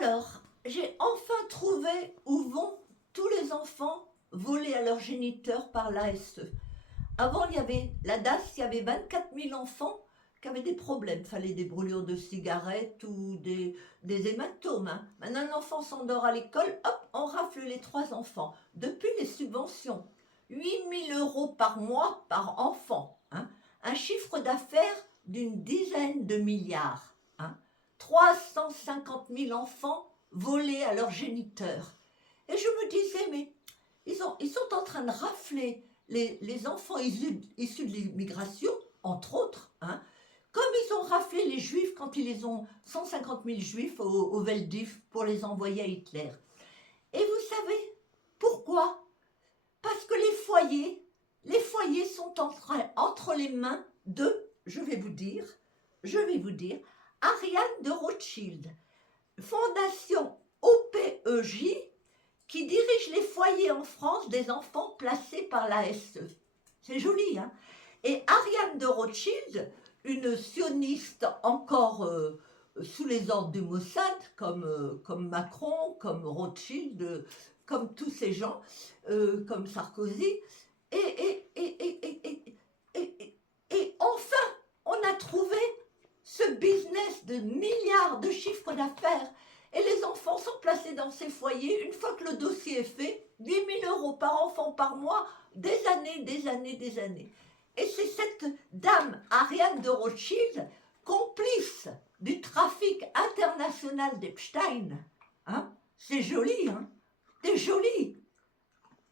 Alors, j'ai enfin trouvé où vont tous les enfants volés à leurs géniteurs par l'ASE. Avant, il y avait la DAS, il y avait 24 000 enfants qui avaient des problèmes. Il fallait des brûlures de cigarettes ou des hématomes. Hein. Maintenant, un enfant s'endort à l'école, hop, on rafle les 3 enfants. Depuis les subventions, 8 000 euros par mois par enfant. Hein. Un chiffre d'affaires d'une dizaine de milliards. Hein. 350 000 enfants volés à leurs géniteurs. Et je me disais, mais ils sont en train de rafler les enfants issus de l'immigration, entre autres, hein, comme ils ont raflé les juifs quand ils les ont 150 000 juifs au Veldiv pour les envoyer à Hitler. Et vous savez pourquoi? Parce que les foyers sont entre les mains de, je vais vous dire, Ariane de Rothschild, fondation OPEJ, qui dirige les foyers en France des enfants placés par l'ASE. C'est joli, hein? Et Ariane de Rothschild, une sioniste encore sous les ordres du Mossad, comme Macron, comme Rothschild, comme tous ces gens, comme Sarkozy. Et enfin, on a trouvé ce business de milliards de chiffres d'affaires. Et les enfants sont placés dans ces foyers. Une fois que le dossier est fait, 10 000 euros par enfant par mois, des années. Et c'est cette dame, Ariane de Rothschild, complice du trafic international d'Epstein. Hein? C'est joli, hein? C'est joli.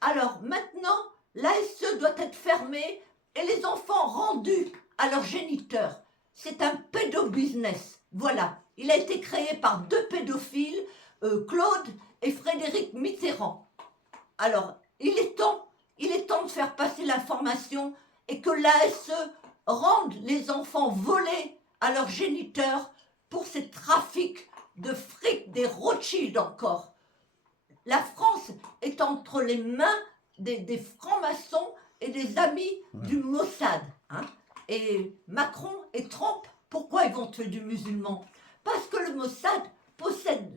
Alors maintenant, l'ASE doit être fermée et les enfants rendus à leurs géniteurs. C'est un pédobusiness. Voilà. Il a été créé par 2 pédophiles, Claude et Frédéric Mitterrand. Alors, il est temps de faire passer l'information et que l'ASE rende les enfants volés à leurs géniteurs pour ces trafics de fric des Rothschild encore. La France est entre les mains des francs-maçons et des amis du Mossad. Hein. Et Macron et Trump, pourquoi ils vont tuer du musulman? Parce que le Mossad possède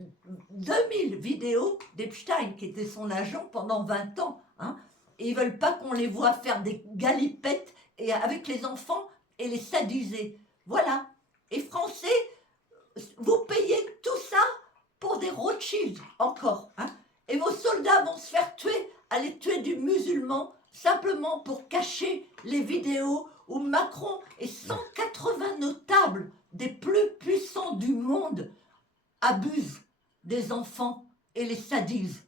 2000 vidéos d'Epstein, qui était son agent pendant 20 ans. Hein, et ils ne veulent pas qu'on les voit faire des galipettes et avec les enfants et les sadiser. Voilà. Et Français, vous payez tout ça pour des Rothschild encore. Hein, et vos soldats vont se faire tuer, aller tuer du musulman, simplement pour cacher les vidéos où Macron et 180 notables des plus puissants du monde abusent des enfants et les sadisent.